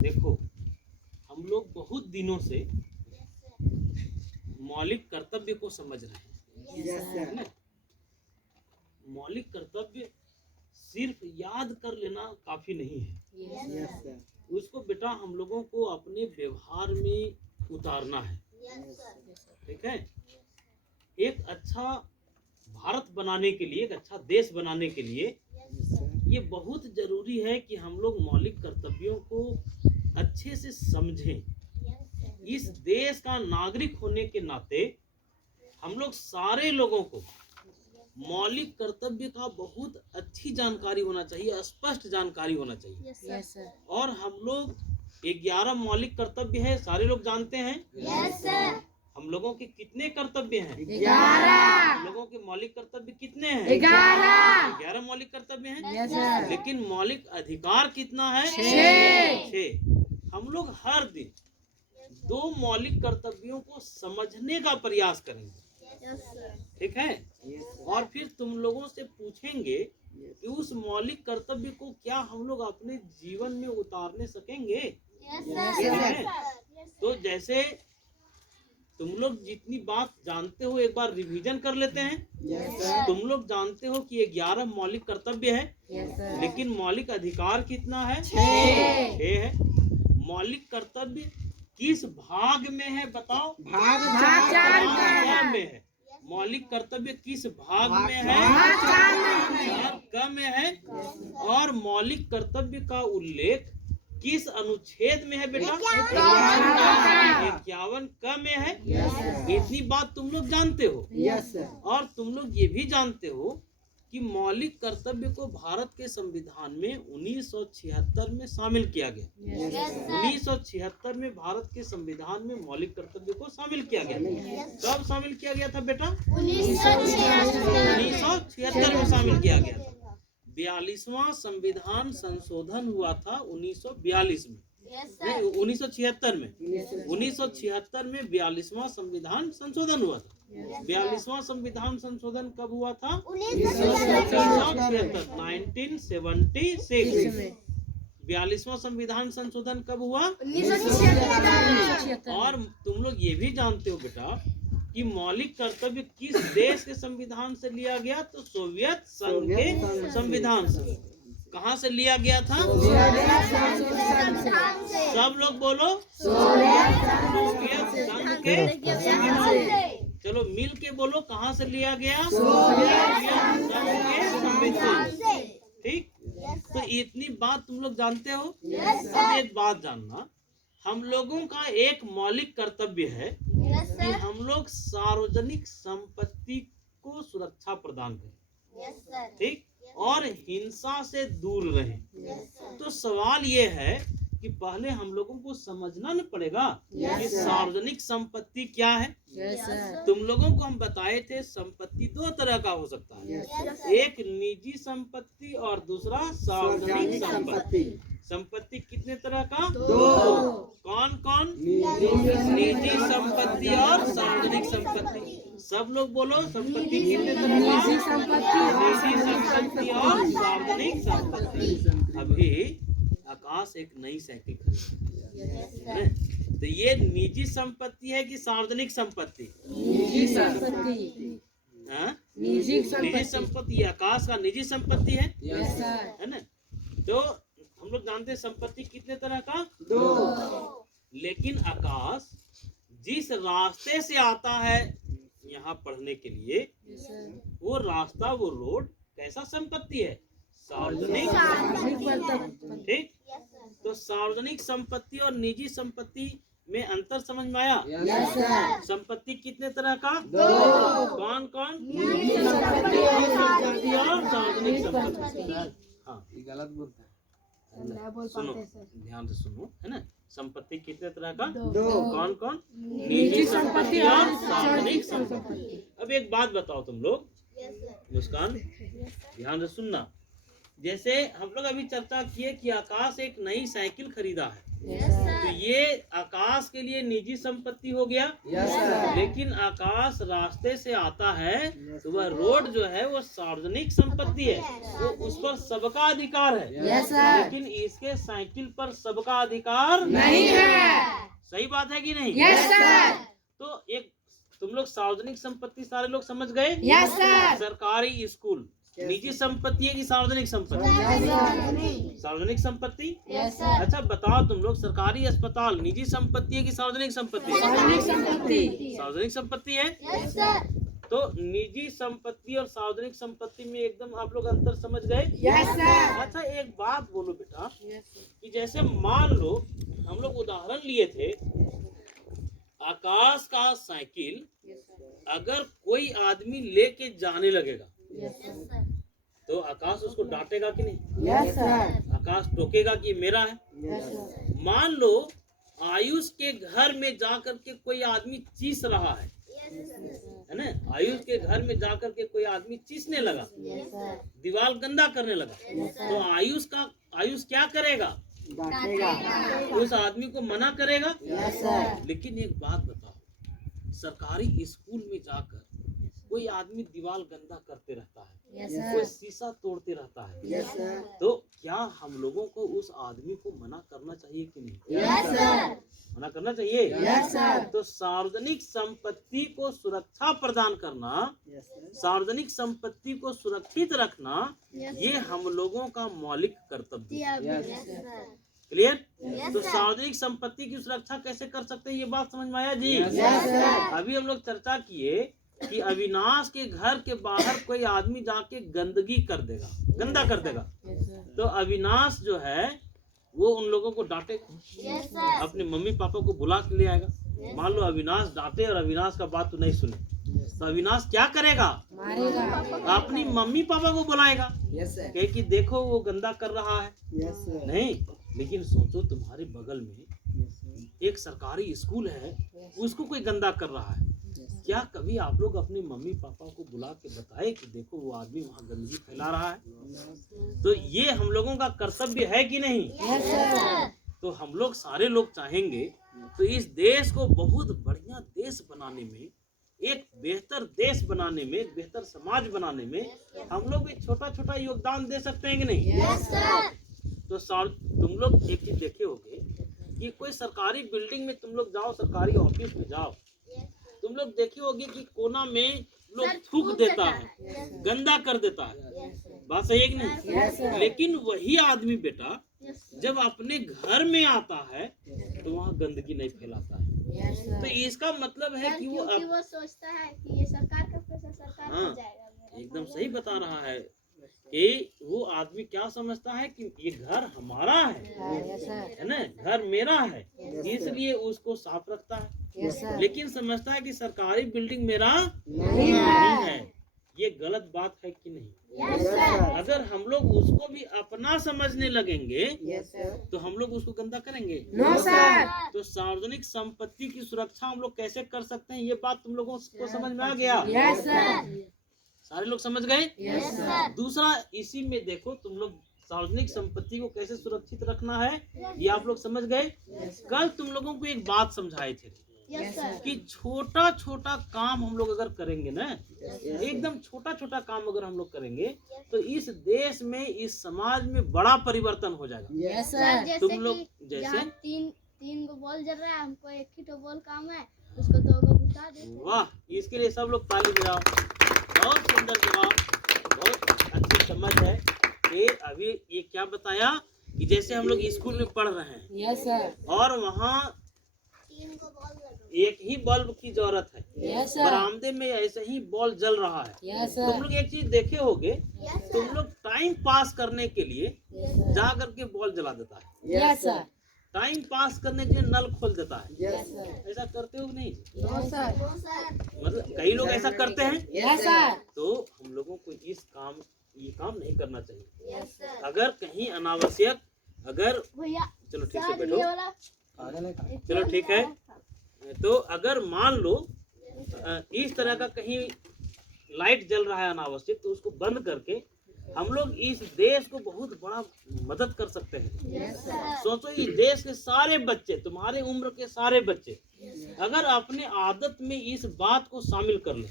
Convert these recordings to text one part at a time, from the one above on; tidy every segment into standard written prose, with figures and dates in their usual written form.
देखो, हम लोग बहुत दिनों से मौलिक कर्तव्य को समझ रहे हैं, है ना? मौलिक कर्तव्य सिर्फ याद कर लेना काफी नहीं है। उसको बेटा हम लोगों को अपने व्यवहार में उतारना है। ठीक है? एक अच्छा भारत बनाने के लिए, एक अच्छा देश बनाने के लिए ये बहुत जरूरी है कि हम लोग मौलिक कर्तव्यों को अच्छे से समझें। इस देश का नागरिक होने के नाते हम लोग सारे लोगों को मौलिक कर्तव्य का बहुत अच्छी जानकारी होना चाहिए, स्पष्ट जानकारी होना चाहिए। और हम लोग 11 मौलिक कर्तव्य है, सारे लोग जानते हैं। हम लोगों के कितने कर्तव्य हैं? 11। हम लोगों के मौलिक कर्तव्य कितने हैं? 11 मौलिक कर्तव्य हैं। लेकिन मौलिक अधिकार कितना है? 6। हम लोग हर दिन 2 मौलिक कर्तव्यों को समझने का प्रयास करेंगे। ठीक है? और फिर तुम लोगों से पूछेंगे कि उस मौलिक कर्तव्य को क्या हम लोग अपने जीवन में उतारने सकेंगे? तो जैसे तुम लोग जितनी बात जानते हो एक बार रिवीजन कर लेते हैं। तुम लोग जानते हो कि 11 मौलिक कर्तव्य है, लेकिन मौलिक अधिकार कितना है? 6 है। मौलिक कर्तव्य किस भाग में है बताओ? भाग में है। मौलिक कर्तव्य किस भाग में है? क में है। और मौलिक कर्तव्य का उल्लेख किस अनुच्छेद में है बेटा? 51 क में है। इतनी बात तुम लोग जानते हो। और तुम लोग ये भी जानते हो कि मौलिक कर्तव्य को भारत के संविधान में 1976 में शामिल किया गया। 1976 में भारत के संविधान में मौलिक कर्तव्य को शामिल किया गया। कब शामिल किया गया था बेटा? 1976 में शामिल किया गया था। 42वां संविधान संशोधन हुआ था 1942 में, 1976 में। 1976 में 42वां संविधान संशोधन हुआ था। 42वां संविधान संशोधन कब हुआ था? 1976 में। 42वां संविधान संशोधन कब हुआ? 1976। और तुम लोग ये भी जानते हो बेटा कि मौलिक कर्तव्य किस देश के संविधान से लिया गया? तो सोवियत संघ के संविधान से। कहाँ से लिया गया था? सब लोग बोलो, सोवियत संघ के। चलो मिल के बोलो, कहाँ से लिया गया? सोवियत संघ के संविधान। ठीक? तो इतनी बात तुम लोग जानते हो। अब एक बात जानना, हम लोगों का एक मौलिक कर्तव्य है कि हम लोग सार्वजनिक संपत्ति को सुरक्षा प्रदान करें। ठीक? और हिंसा से दूर रहें। तो सवाल ये है कि पहले हम लोगों को समझना न पड़ेगा कि सार्वजनिक संपत्ति क्या है। तुम लोगों को हम बताए थे संपत्ति 2 तरह का हो सकता है, एक निजी संपत्ति और दूसरा सार्वजनिक संपत्ति। संपत्ति कितने तरह का? 2। कौन कौन? निजी संपत्ति और सार्वजनिक संपत्ति। सब लोग बोलो, संपत्ति कितने तरह का? निजी संपत्ति और सार्वजनिक संपत्ति। अभी आकाश एक नई साइकिल खरीदा, तो ये निजी संपत्ति है कि सार्वजनिक संपत्ति? निजी संपत्ति। निजी संपत्ति। आकाश का निजी संपत्ति है ना? तो हम लोग जानते हैं संपत्ति कितने तरह का? 2। लेकिन आकाश जिस रास्ते से आता है यहाँ पढ़ने के लिए, वो रास्ता, वो रोड कैसा संपत्ति है? सार्वजनिक संपत्ति। ठीक? तो सार्वजनिक संपत्ति और निजी संपत्ति में अंतर समझ में आया? संपत्ति कितने तरह का? 2। कौन कौन? निजी संपत्ति और सार्वजनिक संपत्ति। हाँ, ये गलत बोलता है। सुनो, ध्यान से सुनो, है ना? संपत्ति कितने तरह का? 2। कौन कौन? निजी संपत्ति और सार्वजनिक संपत्ति। अब एक बात बताओ तुम लोग, मुस्कान ध्यान से सुनना। जैसे हम लोग अभी चर्चा किए कि आकाश एक नई साइकिल खरीदा है, तो ये आकाश के लिए निजी संपत्ति हो गया। लेकिन आकाश रास्ते से आता है तो वह रोड जो है वो सार्वजनिक संपत्ति है, वो उस पर सबका अधिकार है। लेकिन इसके साइकिल पर सबका अधिकार नहीं है। सही बात है कि नहीं? Yes sir. तो एक तुम लोग सार्वजनिक संपत्ति सारे लोग समझ गए? Yes sir. सरकारी स्कूल निजी संपत्ति है कि सार्वजनिक संपत्ति? सार्वजनिक संपत्ति। अच्छा बताओ तुम लोग, सरकारी अस्पताल निजी संपत्ति है कि सार्वजनिक संपत्ति? सार्वजनिक संपत्ति। सार्वजनिक संपत्ति है। तो निजी संपत्ति और सार्वजनिक संपत्ति में एकदम आप लोग अंतर समझ गए? Yes sir. अच्छा एक बात बोलो बेटा, कि जैसे मान लो हम लोग उदाहरण लिए थे, आकाश का साइकिल अगर कोई आदमी लेके जाने लगेगा तो आकाश उसको डांटेगा कि नहीं? Yes sir. आकाश टोकेगा कि मेरा है? Yes sir. मान लो आयुष के घर में जाकर के कोई आदमी चीस रहा है ना, आयुष के घर में जाकर के कोई आदमी चीसने लगा, दीवार गंदा करने लगा, तो आयुष क्या करेगा? उस आदमी को मना करेगा। लेकिन एक बात बताओ, सरकारी स्कूल में जाकर कोई आदमी दीवार गंदा करते रहता है, कोई शीशा तोड़ते रहता है, तो क्या हम लोगों को उस आदमी को मना करना चाहिए कि नहीं? मना करना चाहिए। तो सार्वजनिक संपत्ति को सुरक्षा प्रदान करना, सार्वजनिक संपत्ति को सुरक्षित रखना, ये हम लोगों का मौलिक कर्तव्य है। क्लियर? तो सार्वजनिक संपत्ति की सुरक्षा कैसे कर सकते हैं, ये बात समझ में आया जी? अभी हम लोग चर्चा किए कि अविनाश के घर के बाहर कोई आदमी जाके गंदगी कर देगा, गंदा कर देगा, तो अविनाश जो है वो उन लोगों को डांटेगा, अपने मम्मी पापा को बुला के ले आएगा। मान लो अविनाश डांटे और अविनाश का बात तो नहीं सुने, तो अविनाश क्या करेगा? मारेगा। अपनी मम्मी पापा को बुलाएगा कि देखो वो गंदा कर रहा है। नहीं, लेकिन सोचो तुम्हारे बगल में एक सरकारी स्कूल है, उसको कोई गंदा कर रहा है, क्या कभी आप लोग अपने मम्मी पापा को बुला के बताए कि देखो वो आदमी वहाँ गंदगी फैला रहा है? तो ये हम लोगों का कर्तव्य है कि नहीं? तो हम लोग सारे लोग चाहेंगे तो इस देश को बहुत बढ़िया देश बनाने में, एक बेहतर देश बनाने में, एक बेहतर समाज बनाने में हम लोग भी छोटा छोटा योगदान दे सकते हैं कि नहीं? तो तुम लोग एक चीज देखे होगे कि कोई सरकारी बिल्डिंग में तुम लोग जाओ, सरकारी ऑफिस में जाओ, तुम लोग देखे होगे कि कोना में लोग थूक देता है, गंदा कर देता है। बात सही है कि नहीं? लेकिन वही आदमी बेटा जब अपने घर में आता है तो वहाँ गंदगी नहीं फैलाता है। तो इसका मतलब है कि वो सोचता है कि ये सरकार का पैसा सरकार को जाएगा। एकदम सही बता रहा है कि वो आदमी क्या समझता है कि ये घर हमारा है ना, घर मेरा है, इसलिए उसको साफ रखता है। लेकिन समझता है कि सरकारी बिल्डिंग मेरा नहीं है। ये गलत बात है कि नहीं? अगर हम लोग उसको भी अपना समझने लगेंगे तो हम लोग उसको गंदा करेंगे? तो सार्वजनिक संपत्ति की सुरक्षा हम लोग कैसे कर सकते हैं, ये बात तुम लोगों को समझ में आ गया? सारे लोग समझ गए? दूसरा इसी में देखो, तुम लोग सार्वजनिक संपत्ति को कैसे सुरक्षित रखना है ये आप लोग समझ गए। कल तुम लोगों को एक बात समझाए थे कि छोटा छोटा काम हम लोग अगर करेंगे ना, एकदम छोटा छोटा काम अगर हम लोग करेंगे तो इस देश में, इस समाज में बड़ा परिवर्तन हो जाएगा। तुम लोग जैसे तीन गो बॉल जल रहा है, हमको एक ही तो बॉल काम है, उसको 2 गो बुता दे। वाह, इसके लिए सब लोग ताली बजाओ। बहुत सुंदर जवाब, बहुत अच्छी समझ है। कि अभी ये क्या बताया कि जैसे हम लोग स्कूल में पढ़ रहे हैं और वहाँ एक ही बल्ब की जरूरत है, बरामदे में ऐसे ही बॉल जल रहा है। तुम लोग एक चीज देखे होगे, तुम लोग टाइम पास करने के लिए जा करके बॉल जला देता है, टाइम पास करने के लिए नल खोल देता है। ऐसा करते हो नहीं? मतलब कई लोग ऐसा करते हैं। तो हम लोगों को ये काम नहीं करना चाहिए। अगर कहीं अनावश्यक, अगर चलो ठीक से बैठो, चलो ठीक है, तो अगर मान लो इस तरह का कहीं लाइट जल रहा है अनावश्यक, तो उसको बंद करके हम लोग इस देश को बहुत बड़ा मदद कर सकते हैं। सोचो इस देश के सारे बच्चे, तुम्हारे उम्र के सारे बच्चे अगर अपने आदत में इस बात को शामिल कर लें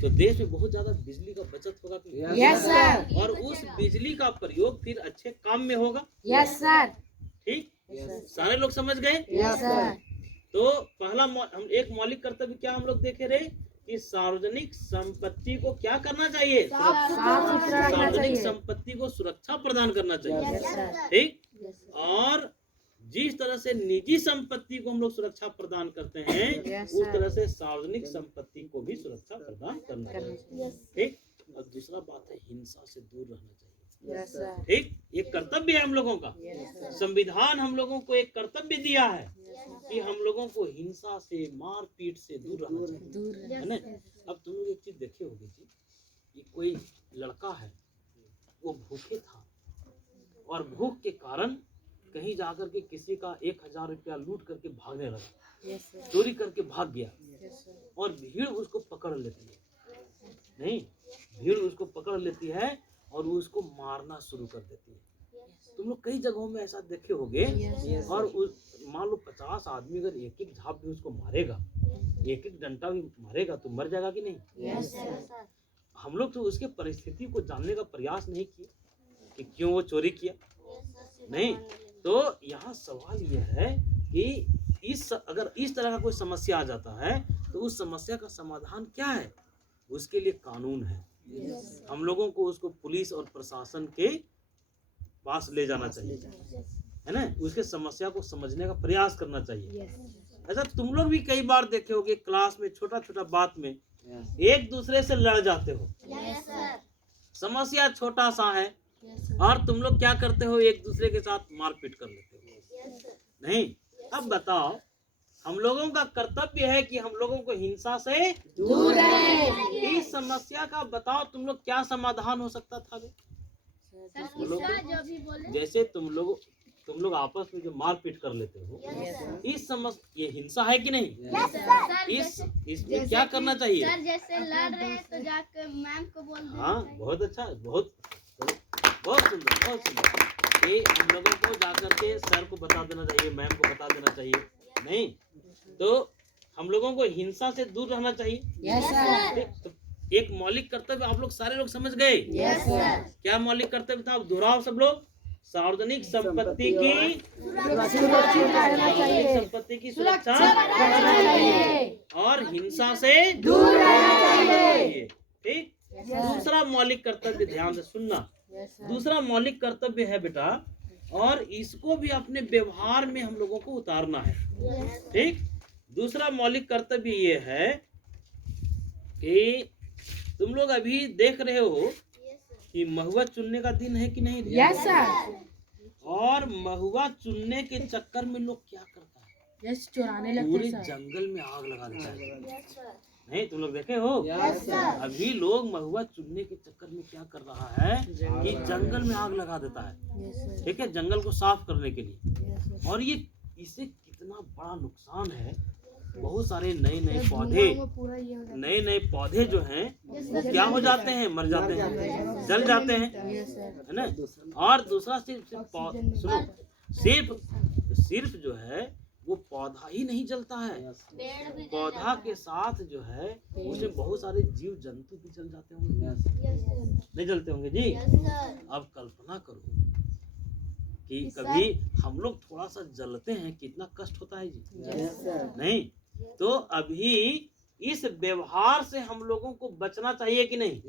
तो देश में बहुत ज्यादा बिजली का बचत होगा कि नहीं? Yes sir. और उस बिजली का प्रयोग फिर अच्छे काम में होगा। Yes sir. ठीक, सारे लोग समझ गए? Yes sir. तो पहला हम एक मौलिक कर्तव्य क्या हम लोग देखे रहे कि सार्वजनिक संपत्ति को क्या करना चाहिए? साफ सुथरा रखना सार्वजनिक चाहिए। संपत्ति को सुरक्षा प्रदान करना चाहिए। Yes sir. ठीक, और जिस तरह से निजी संपत्ति को हम लोग सुरक्षा प्रदान करते हैं Yes, उस sir. तरह से सार्वजनिक संपत्ति को भी सुरक्षा प्रदान करना चाहिए। ठीक, और दूसरा बात है हिंसा से दूर रहना चाहिए। Yes sir. ठीक, ये कर्तव्य है हम लोगों का। Yes sir. संविधान हम लोगों को एक कर्तव्य दिया है कि हम लोगों को हिंसा से, मारपीट से दूर रहना चाहिए, दूर है ना? अब तुम लोग एक चीज देखे होगे जी, कि कोई लड़का है वो भूखे था और भूख के कारण कहीं जाकर के किसी का 1000 रुपया लूट करके भागने लगा, यस सर। चोरी करके भाग गया यस सर। और भीड़ उसको पकड़ लेती है। नहीं, भीड़ उसको पकड़ लेती है और वो उसको मारना शुरू कर देती है। तुम लोग कई जगहों में ऐसा देखे होगे। Yes. और मान लो 50 आदमी अगर एक एक झाप भी उसको मारेगा, एक एक डंडा भी मारेगा तो मर जाएगा कि नहीं? Yes sir. हम लोग तो उसके परिस्थिति को जानने का प्रयास नहीं किए कि क्यों वो चोरी किया। नहीं, तो यहाँ सवाल यह है कि अगर इस तरह का कोई समस्या आ जाता है तो उस समस्या का समाधान क्या है? उसके लिए कानून है। हम लोगों को उसको पुलिस और प्रशासन के पास ले जाना चाहिए, है ना? उसके समस्या को समझने का प्रयास करना चाहिए। ऐसा तुम लोग भी कई बार देखे होगे क्लास में छोटा छोटा बात में एक दूसरे से लड़ जाते हो। समस्या छोटा सा है और तुम लोग क्या करते हो, एक दूसरे के साथ मारपीट कर लेते हो। नहीं, अब बताओ, हम लोगों का कर्तव्य है कि हम लोगों को हिंसा से दूर रहे। इस समस्या का बताओ तुम लोग क्या समाधान हो सकता था? सर किसका जो भी बोले। जैसे तुम लोग आपस में जो मारपीट कर लेते हो, इस समस्या, ये हिंसा है कि नहीं? सर इसमें क्या करना चाहिए? सर जैसे लड़ रहे हैं तो जाकर मैम को बोल देना हाँ, चाहिए। बहुत अच्छा, बहुत बहुत सुंदर, बहुत सुंदर। ये हम लोगों को जाकर के सर को बता देना चाहिए, मैम को बता देना चाहिए। नहीं तो हम लोगों को हिंसा से दूर रहना चाहिए। Yes sir. तो एक मौलिक कर्तव्य आप लोग सारे लोग समझ गए। Yes sir. क्या मौलिक कर्तव्य था? अब दोहराओ सब लोग। सार्वजनिक संपत्ति की सुरक्षित रहना चाहिए। सार्वजनिक संपत्ति की सुरक्षा रहना चाहिए। और हिंसा से दूर रहना चाहिए। ठीक। दूसरा मौलिक कर्तव्य, ध्यान से सुनना, दूसरा मौलिक कर्तव्य है बेटा, और इसको भी अपने व्यवहार में हम लोगों को उतारना है। ठीक। दूसरा मौलिक कर्तव्य ये है कि तुम लोग अभी देख रहे हो कि महुआ चुनने का दिन है कि नहीं? Yes sir. और महुआ चुनने के चक्कर में लोग क्या करता है? यस, चुराने लगते पूरे हैं सर। जंगल में आग लगा देता है। नहीं, तुम लोग देखे हो? अभी लोग महुआ चुनने के चक्कर में क्या कर रहा है कि जंगल में आग लगा देता है। ठीक है, जंगल को साफ करने के लिए। और ये इससे कितना बड़ा नुकसान है। बहुत सारे नए नए पौधे जो हैं वो क्या हो जाते हैं? मर जाते हैं, जल जाते हैं, है ना? और दूसरा सुनो, सिर्फ जो है वो पौधा ही नहीं जलता है, पौधा के साथ जो है उसमें बहुत सारे जीव जंतु भी जल जाते होंगे। नहीं जलते होंगे जी? अब कल्पना करो कि कभी हम लोग थोड़ा सा जलते हैं, कितना कष्ट होता है जी। नहीं तो अभी इस व्यवहार से हम लोगों को बचना चाहिए कि नहीं?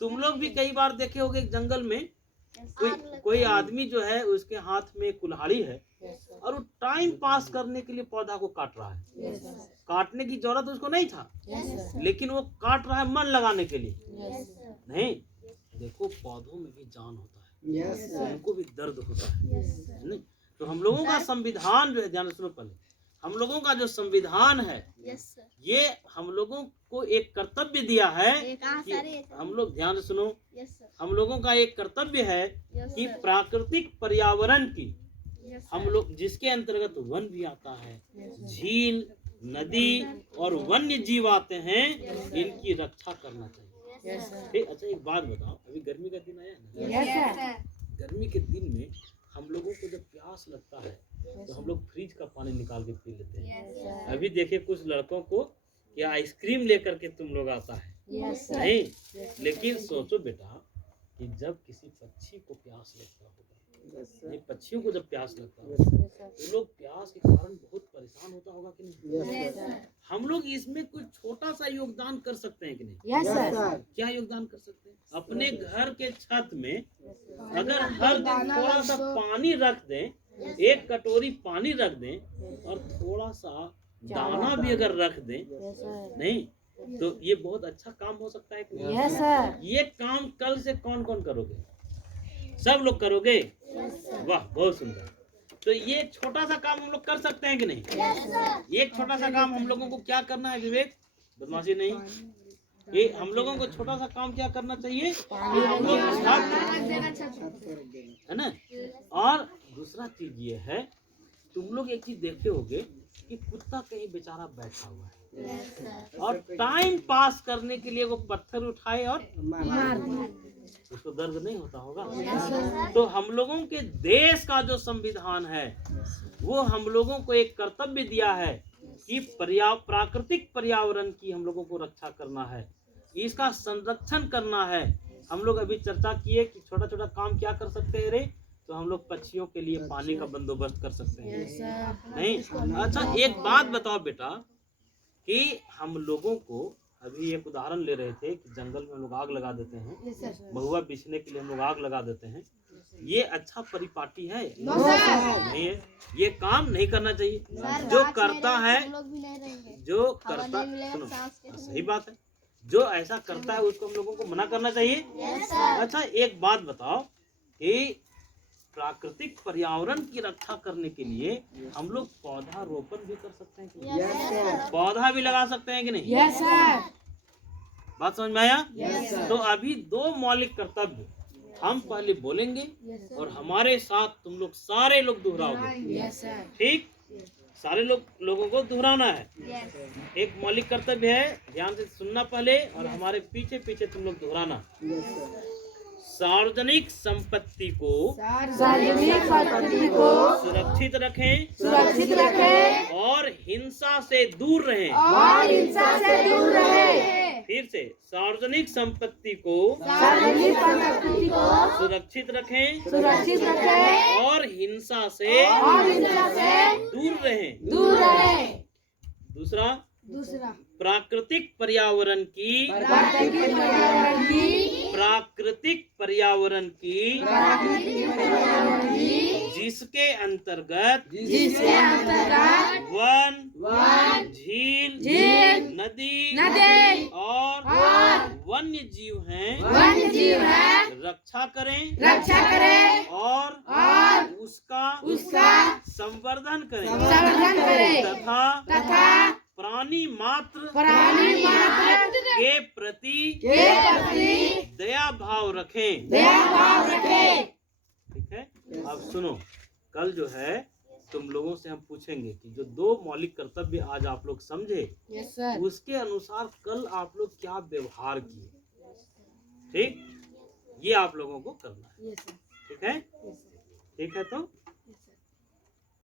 तुम लोग भी कई बार देखे होंगे जंगल में कोई आदमी जो है उसके हाथ में कुल्हाड़ी है और वो टाइम पास करने के लिए पौधा को काट रहा है। काटने की जरूरत उसको नहीं था, लेकिन वो काट रहा है मन लगाने के लिए। नहीं, देखो पौधों में भी जान होता है, उनको भी दर्द होता है। नहीं, तो हम लोगों का संविधान जो है, ध्यान सुनो पहले, हम लोगों का जो संविधान है ये हम लोगों को एक कर्तव्य दिया है कि हम लोग, ध्यान सुनो, हम लोगों का एक कर्तव्य है कि प्राकृतिक पर्यावरण की हम लोग, जिसके अंतर्गत वन भी आता है, झील, नदी और वन्य जीव आते हैं, इनकी रक्षा करना चाहिए। यस सर ठीक। अच्छा एक बात बताओ, अभी गर्मी का दिन आया ना, यस सर गर्मी के दिन में हम लोगों को जब प्यास लगता है तो हम लोग फ्रिज का पानी निकाल के पी लेते हैं। अभी देखिए कुछ लड़कों को क्या आइसक्रीम लेकर के तुम लोग आता है, यस सर नहीं। लेकिन सोचो बेटा कि जब किसी पक्षी को प्यास लगता होगा, ये पक्षियों को जब प्यास लगता होगा तो लोग प्यास के कारण बहुत परेशान होता होगा कि नहीं। हम लोग इसमें कुछ छोटा सा योगदान कर सकते हैं कि नहीं। यस सर क्या योगदान कर सकते हैं? अपने घर के छत में अगर हर दिन थोड़ा सा पानी रख दें, एक कटोरी पानी रख दें और थोड़ा सा दाना भी अगर रख दें, यस सर नहीं तो ये बहुत अच्छा काम हो सकता है कि नहीं? यस सर ये काम कल से कौन कौन करोगे? सब लोग करोगे? वाह बहुत सुंदर। तो ये छोटा सा काम हम लोग कर सकते हैं कि नहीं। एक छोटा सा काम हम लोगों को क्या करना है विवेक, बदमाशी नहीं, ये हम लोगों को छोटा सा काम क्या करना चाहिए कि हम लोग है ना। और दूसरा चीज ये है, तुम लोग एक चीज देखे होगे कि कुत्ता कहीं बेचारा बैठा हुआ है और टाइम पास करने के लिए वो पत्थर उठाए और उसको दर्द नहीं होता होगा। तो हम लोगों के देश का जो संविधान है वो हम लोगों को एक कर्तव्य दिया है कि प्राकृतिक पर्यावरण की हम लोगों को रक्षा करना है, इसका संरक्षण करना है। हम लोग अभी चर्चा किए कि छोटा छोटा काम क्या कर सकते हैं रे, तो हम लोग पक्षियों के लिए पानी का बंदोबस्त कर सकते हैं, नहीं। अच्छा एक बात बताओ बेटा कि हम लोगों को अभी एक उदाहरण ले रहे थे कि जंगल में हम लोग आग लगा देते हैं, महुआ बिछने के लिए हम लोग आग लगा देते हैं, ये अच्छा परिपाटी है? नहीं है, ये काम नहीं करना चाहिए। जो करता है, जो करता, सुनो सही बात है, जो ऐसा करता है उसको हम लोगों को मना करना चाहिए। अच्छा एक बात बताओ कि प्राकृतिक पर्यावरण की रक्षा करने के लिए हम लोग पौधा रोपण भी कर सकते हैं कि नहीं? पौधा भी लगा सकते हैं कि नहीं? यस सर बात समझ में आया? तो अभी दो मौलिक कर्तव्य हम पहले बोलेंगे और हमारे साथ तुम लोग सारे लोग दोहराओगे। यस सर ठीक, सारे लोगों को दोहराना है। एक मौलिक कर्तव्य है, ध्यान से सुनना पहले और हमारे पीछे पीछे तुम लोग दोहराना। सार्वजनिक संपत्ति को सुरक्षित रखें और हिंसा से दूर रहें। फिर से, सार्वजनिक संपत्ति को सुरक्षित रखें और हिंसा से दूर रहें। दूसरा, प्राकृतिक पर्यावरण की जिसके अंतर्गत वन, झील, नदी और वन्य जीव हैं, रक्षा करें और उसका संवर्धन करें तथा प्राणी मात्र के प्रति दया भाव रखें। ठीक है। अब सुनो, कल जो है तुम लोगों से हम पूछेंगे कि जो दो मौलिक कर्तव्य आज आप लोग समझे, यस सर उसके अनुसार कल आप लोग क्या व्यवहार किए। ठीक, ये आप लोगों को करना है। यस सर ठीक है, ठीक है। तो